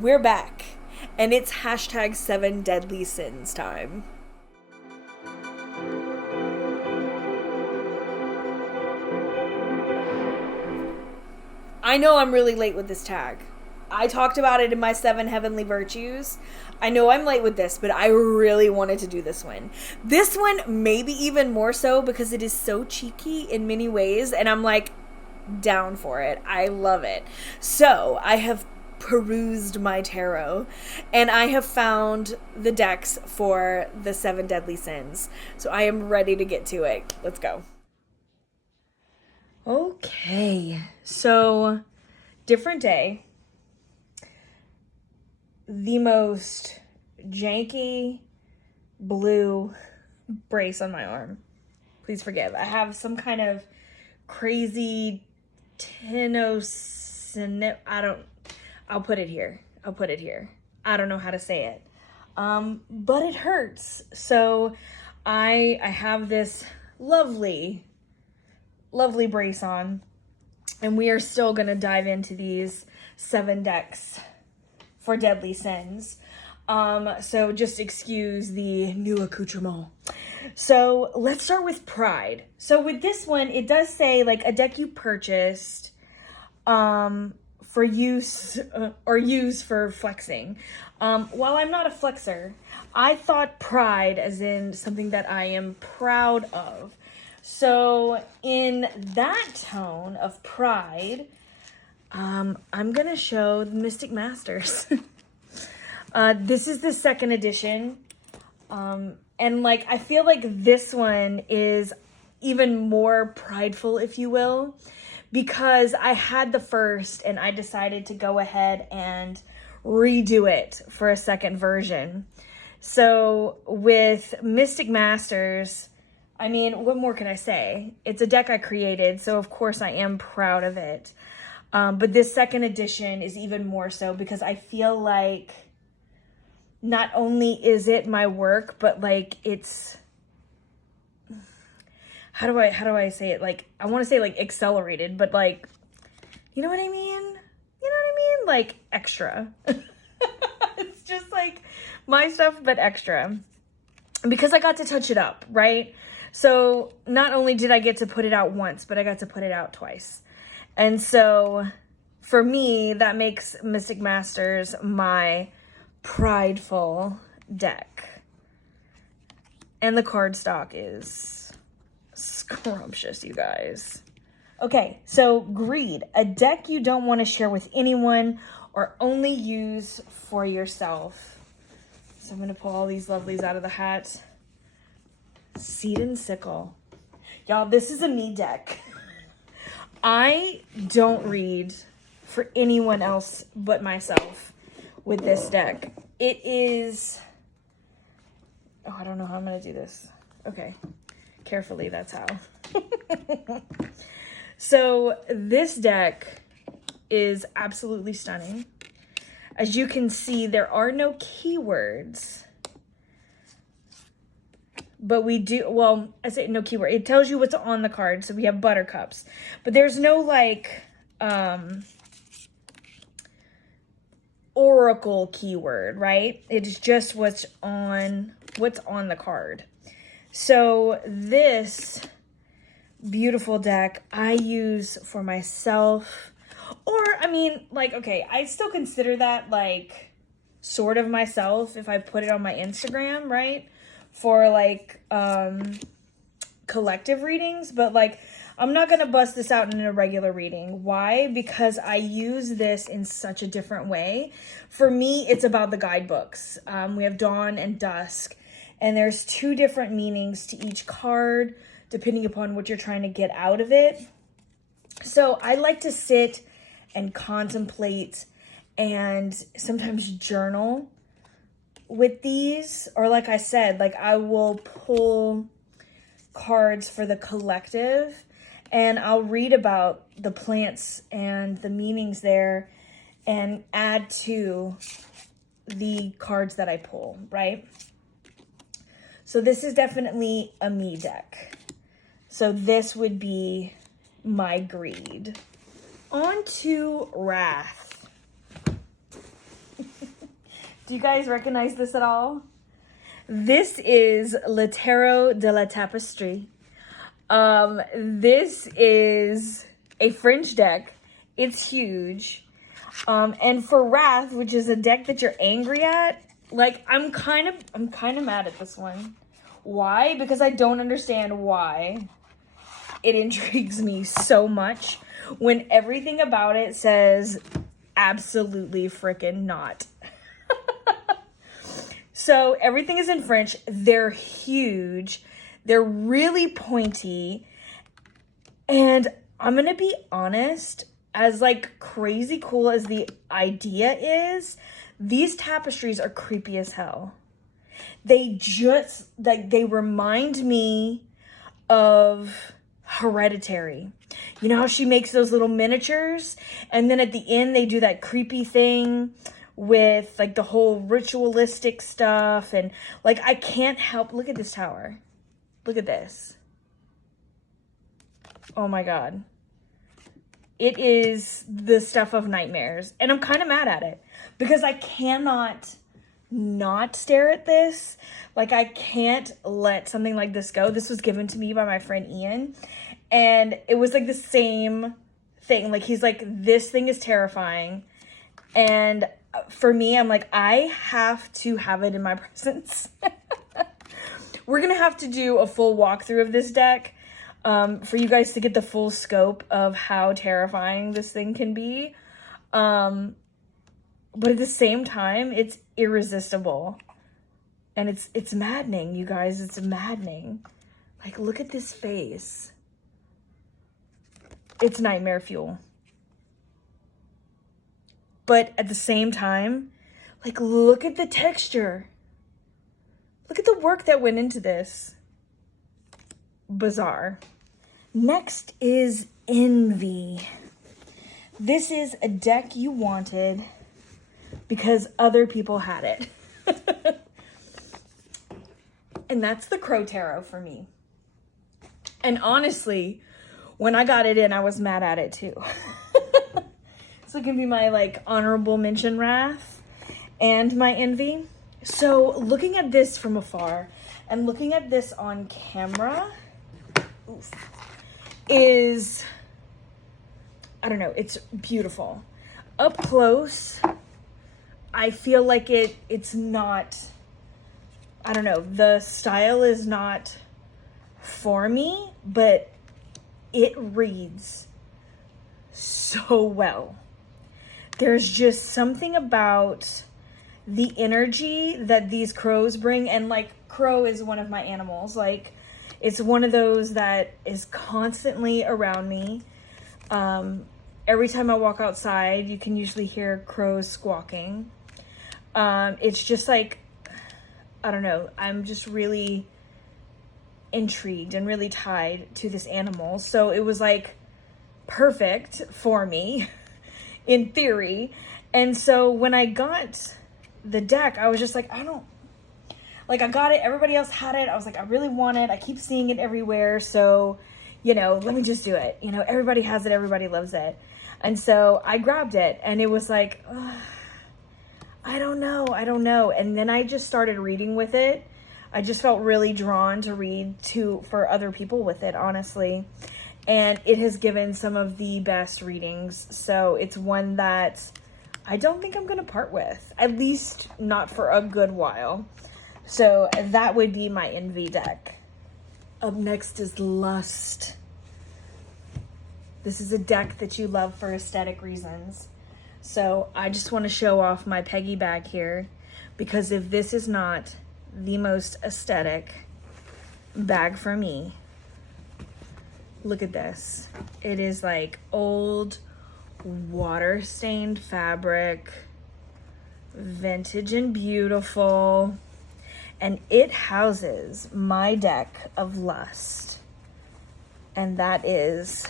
We're back, and it's hashtag 7 deadly sins time. I know I'm really late with this tag. I talked about it in my 7 heavenly virtues. I know I'm late with this, but I really wanted to do this one. This one maybe even more so because it is so cheeky in many ways, and I'm like down for it. I love it. So I have perused my tarot, and I have found the decks for the 7 deadly sins. So I am ready to get to it. Let's go. Okay, so different day. The most janky blue brace on my arm. Please forgive. I have some kind of crazy I'll put it here. I don't know how to say it. But it hurts. So I have this lovely brace on, and we are still going to dive into these 7 decks for deadly sins. So just excuse the new accoutrement. So let's start with pride. So with this one, it does say like a deck you purchased for use or use for flexing. While I'm not a flexer, I thought pride as in something that I am proud of. So in that tone of pride, I'm going to show the Mystic Masters. This is the 2nd edition. And like, I feel like this one is even more prideful, if you will, because I had the first and I decided to go ahead and redo it for a 2nd version. So with Mystic Masters, I mean, what more can I say? It's a deck I created, so of course I am proud of it. But this 2nd edition is even more so because I feel like not only is it my work, but like it's, how do I say it? Like, I want to say like accelerated, but like, you know what I mean? Like extra. It's just like my stuff, but extra. Because I got to touch it up, right? So not only did I get to put it out once, but I got to put it out twice. And so for me, that makes Mystic Masters my prideful deck. And the cardstock is scrumptious, you guys. Okay, so Greed, a deck you don't want to share with anyone or only use for yourself. So I'm going to pull all these lovelies out of the hat. Seed and Sickle. Y'all, this is a me deck. I don't read for anyone else but myself with this deck. It is... Oh, I don't know how I'm going to do this. Okay. Carefully, that's how. So this deck is absolutely stunning. As you can see, there are no keywords. But we do, well, I say no keyword. It tells you what's on the card. So we have buttercups. But there's no like oracle keyword, right? It is just what's on the card. So this beautiful deck I use for myself. Or, I mean, like, okay, I still consider that like sort of myself if I put it on my Instagram, right? For like collective readings, but like I'm not gonna bust this out in a regular reading. Why? Because I use this in such a different way. For me, it's about the guidebooks. We have Dawn and Dusk, and there's 2 different meanings to each card depending upon what you're trying to get out of it. So I like to sit and contemplate and sometimes journal with these, or like I said, like I will pull cards for the collective and I'll read about the plants and the meanings there and add to the cards that I pull, right? So this is definitely a me deck. So this would be my Greed. On to Wrath. Do you guys recognize this at all? This is Le Tarot de la Tapestry. This is a French deck. It's huge. And for Wrath, which is a deck that you're angry at, like, I'm kind of mad at this one. Why? Because I don't understand why. It intrigues me so much when everything about it says absolutely freaking not. So everything is in French. They're huge. They're really pointy. And I'm going to be honest, as like crazy cool as the idea is, these tapestries are creepy as hell. They just, like, they remind me of Hereditary. You know how she makes those little miniatures? And then at the end, they do that creepy thing with like the whole ritualistic stuff. And like, I can't help, look at this tower. Look at this. Oh my God. It is the stuff of nightmares. And I'm kind of mad at it because I cannot not stare at this. Like, I can't let something like this go. This was given to me by my friend Ian. And it was like the same thing. Like, he's like, this thing is terrifying. And for me, I'm like, I have to have it in my presence. We're going to have to do a full walkthrough of this deck for you guys to get the full scope of how terrifying this thing can be. But at the same time, it's irresistible. And it's maddening, you guys. It's maddening. Like, look at this face. It's nightmare fuel. But at the same time, like, look at the texture. Look at the work that went into this. Bizarre. Next is Envy. This is a deck you wanted because other people had it. And that's the Crow Tarot for me. And honestly, when I got it in, I was mad at it too. So it can be my like honorable mention Wrath and my Envy. So looking at this from afar and looking at this on camera is, I don't know, it's beautiful. Up close, I feel like it's not, I don't know, the style is not for me, but it reads so well. There's just something about the energy that these crows bring. And like, crow is one of my animals. Like, it's one of those that is constantly around me. Every time I walk outside, you can usually hear crows squawking. It's just like, I don't know, I'm just really intrigued and really tied to this animal. So it was like perfect for me in theory. And so when I got the deck, I was just like, I got it. Everybody else had it. I was like, I really want it. I keep seeing it everywhere. So, you know, let me just do it. You know, everybody has it. Everybody loves it. And so I grabbed it and it was like, I don't know. And then I just started reading with it. I just felt really drawn to read for other people with it, honestly. And it has given some of the best readings. So it's one that I don't think I'm going to part with, at least not for a good while. So that would be my Envy deck. Up next is Lust. This is a deck that you love for aesthetic reasons. So I just want to show off my Peggy bag here, because if this is not the most aesthetic bag for me, look at this. It is like old water-stained fabric, vintage and beautiful, and it houses my deck of Lust, and that is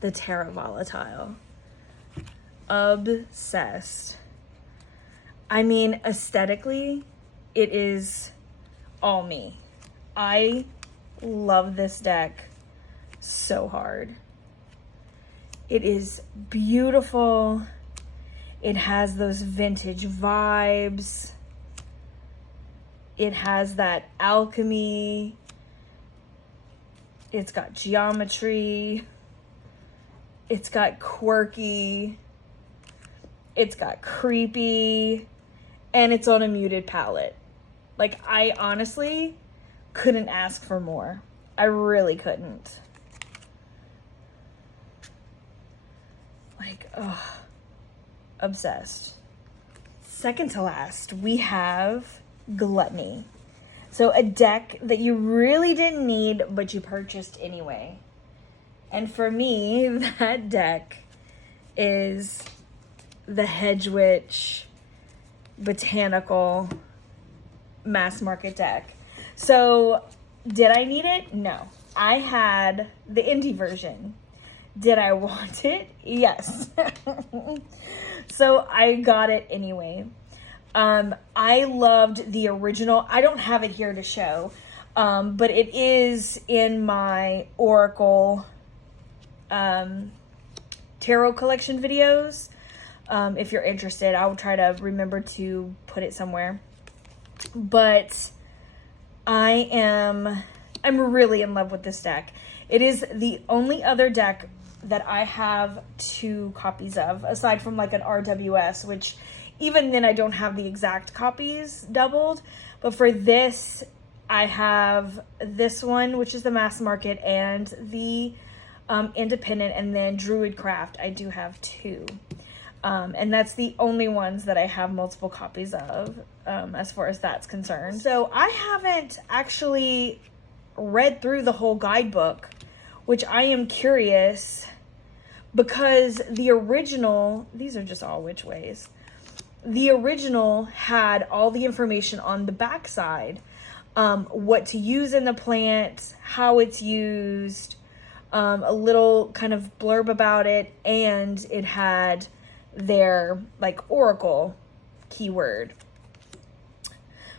the Tarot Volatile. Obsessed. I mean, aesthetically, it is all me. I love this deck so hard. It is beautiful. It has those vintage vibes. It has that alchemy. It's got geometry. It's got quirky. It's got creepy. And it's on a muted palette. Like, I honestly couldn't ask for more. I really couldn't. Like, ugh. Obsessed. Second to last, we have Gluttony. So a deck that you really didn't need, but you purchased anyway. And for me, that deck is the Hedge Witch Botanical mass market deck. So did I need it? No. I had the indie version. Did I want it? Yes. So I got it anyway. I loved the original. I don't have it here to show, but it is in my Oracle tarot collection videos. If you're interested, I'll try to remember to put it somewhere. But I'm really in love with this deck. It is the only other deck that I have 2 copies of, aside from like an RWS, which even then I don't have the exact copies doubled. But for this, I have this one, which is the mass market, and the independent, and then Druidcraft I do have 2. And that's the only ones that I have multiple copies of, as far as that's concerned. So I haven't actually read through the whole guidebook, which I am curious, because the original, these are just all witch ways. The original had all the information on the backside, what to use in the plant, how it's used, a little kind of blurb about it, and it had their like oracle keyword.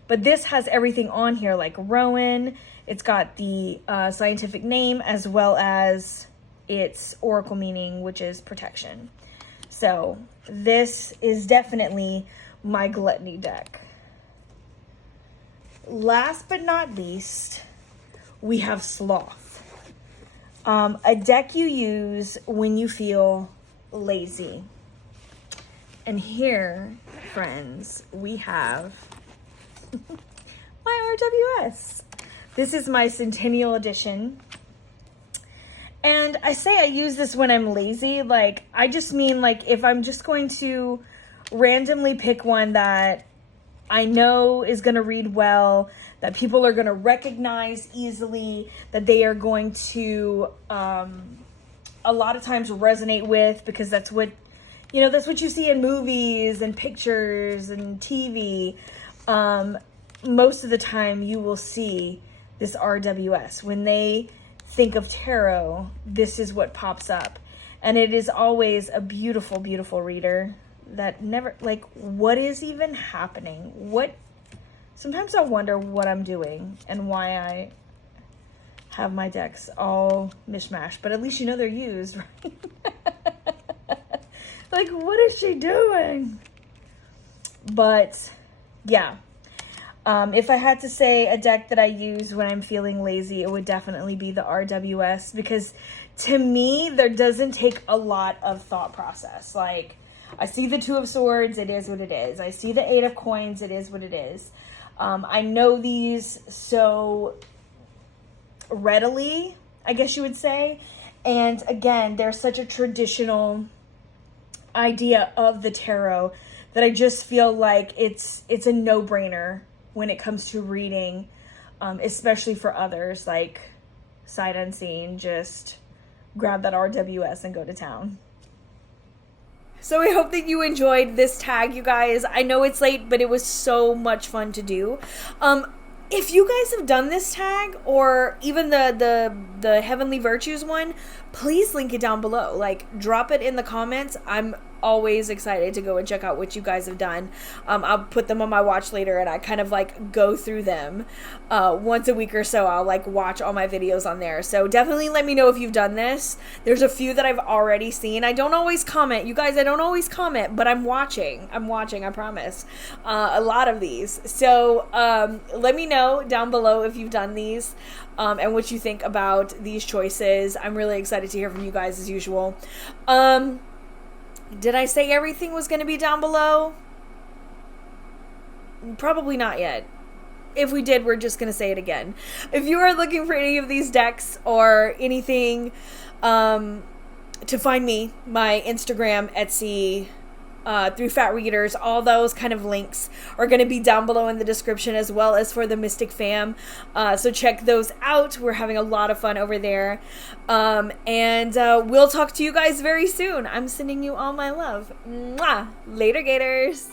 But this has everything on here, like Rowan. It's got the scientific name as well as its oracle meaning, which is protection. So this is definitely my Gluttony deck. Last but not least, we have Sloth. A deck you use when you feel lazy. And here, friends, we have my RWS. This is my Centennial Edition. And I say I use this when I'm lazy. Like, I just mean, like, if I'm just going to randomly pick one that I know is going to read well, that people are going to recognize easily, that they are going to, a lot of times resonate with, because that's what, you know, that's what you see in movies and pictures and TV. Most of the time you will see this RWS. When they think of tarot, this is what pops up. And it is always a beautiful, beautiful reader that never, like, what is even happening? Sometimes I wonder what I'm doing and why I have my decks all mishmash, but at least you know they're used, right? Like, what is she doing? But yeah, if I had to say a deck that I use when I'm feeling lazy, it would definitely be the RWS, because to me, there doesn't take a lot of thought process. Like, I see the 2 of Swords, it is what it is. I see the 8 of Coins, it is what it is. I know these so readily, I guess you would say. And again, there's such a traditional idea of the tarot that I just feel like it's a no-brainer when it comes to reading, especially for others. Like, sight unseen, just grab that RWS and go to town. So I hope that you enjoyed this tag, you guys. I know it's late, but it was so much fun to do. If you guys have done this tag, or even the Heavenly Virtues one, please link it down below. Like, drop it in the comments. I'm always excited to go and check out what you guys have done. I'll put them on my watch later, and I kind of like go through them once a week or so. I'll like watch all my videos on there. So definitely let me know if you've done this. There's a few that I've already seen. I don't always comment, you guys. I don't always comment, but I'm watching. I promise. A lot of these. So let me know down below if you've done these and what you think about these choices. I'm really excited to hear from you guys as usual. Did I say everything was going to be down below? Probably not yet. If we did, we're just going to say it again. If you are looking for any of these decks or anything, to find me, my Instagram, Etsy, through Fat Readers, all those kind of links are going to be down below in the description, as well as for the Mystic fam. So check those out. We're having a lot of fun over there. And we'll talk to you guys very soon. I'm sending you all my love. Mwah! Later, Gators.